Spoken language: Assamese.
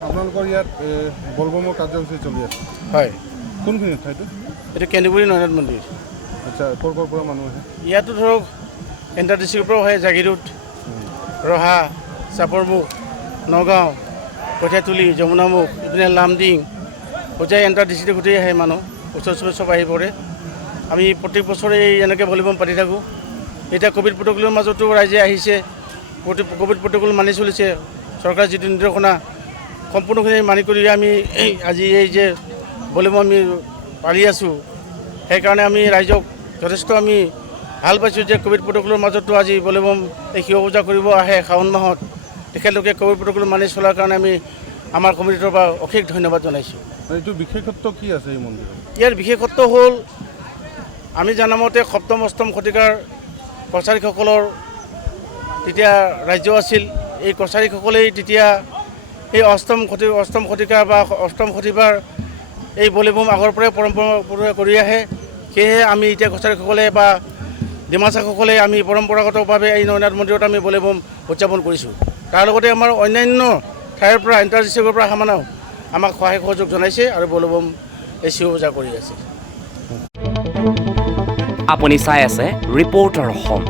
আপোনালোকৰ ইয়াত বলবমৰ কাৰ্যসূচী চলি আছে হয় কোনখিনিত ঠাইটো এইটো কেন্দুগুৰি নয়নাথ মন্দিৰ আচ্ছা ক'ৰ পৰা মানুহ আহে ইয়াতো ধৰক এণ্টাৰ ডিষ্ট্ৰিক্টৰ পৰাও আহে জাগিৰোড ৰহা চাপৰমুখ নগাঁও কঠীয়াতলি যমুনামুখ ইপিনে লামডিং গোটেই এণ্টাৰ ডিষ্ট্ৰিক্ট গোটেই আহে মানুহ ওচৰ চুবুৰীয়া চব আহি পৰে আমি প্ৰত্যেক বছৰে এনেকৈ ভলীবম পাতি থাকোঁ এতিয়া ক'ভিড প্ৰট'কলৰ মাজতো ৰাইজে আহিছে ক'ভিড প্ৰট'কল মানি চলিছে চৰকাৰে যিটো নিৰ্দেশনা সম্পূৰ্ণখিনি মানি কৰি আমি আজি এই যে ভলীবম আমি পালি আছোঁ সেইকাৰণে আমি ৰাইজক যথেষ্ট আমি ভাল পাইছোঁ যে ক'ভিড প্ৰট'কলৰ মাজতো আজি ভলীবম এই শিৱ পূজা কৰিব আহে শাওণ মাহত তেখেতলোকে ক'ভিড প্ৰট'কল মানি চলাৰ কাৰণে আমি আমাৰ কমিটিৰ পৰা অশেষ ধন্যবাদ জনাইছোঁ এইটো বিশেষত্ব কি আছে এই মন্দিৰৰ ইয়াৰ বিশেষত্ব হ'ল আমি জানামতে সপ্তম অষ্টম শতিকাৰ কছাৰীসকলৰ তেতিয়া ৰাজ্য আছিল এই কছাৰীসকলেই তেতিয়া এই অষ্টম শতিকা বা অষ্টম শতিকাৰ এই ভলীবম আগৰ পৰাই পৰম্পৰা কৰি আহে সেয়েহে আমি এতিয়া কছাৰীসকলে বা ডিমাচাসকলে আমি পৰম্পৰাগতভাৱে এই নয়নাথ মন্দিৰত আমি ভলীবম উদযাপন কৰিছোঁ তাৰ লগতে আমাৰ অন্যান্য ঠাইৰ পৰা এণ্টাৰ ডিষ্ট্ৰিক্টৰ পৰা অহা মানুহ আমাক সহায় সহযোগ জনাইছে আৰু ভলীবম এই শিৱ পূজা কৰি আছে আপুনি চাই আছে ৰিপৰ্টাৰ অসম।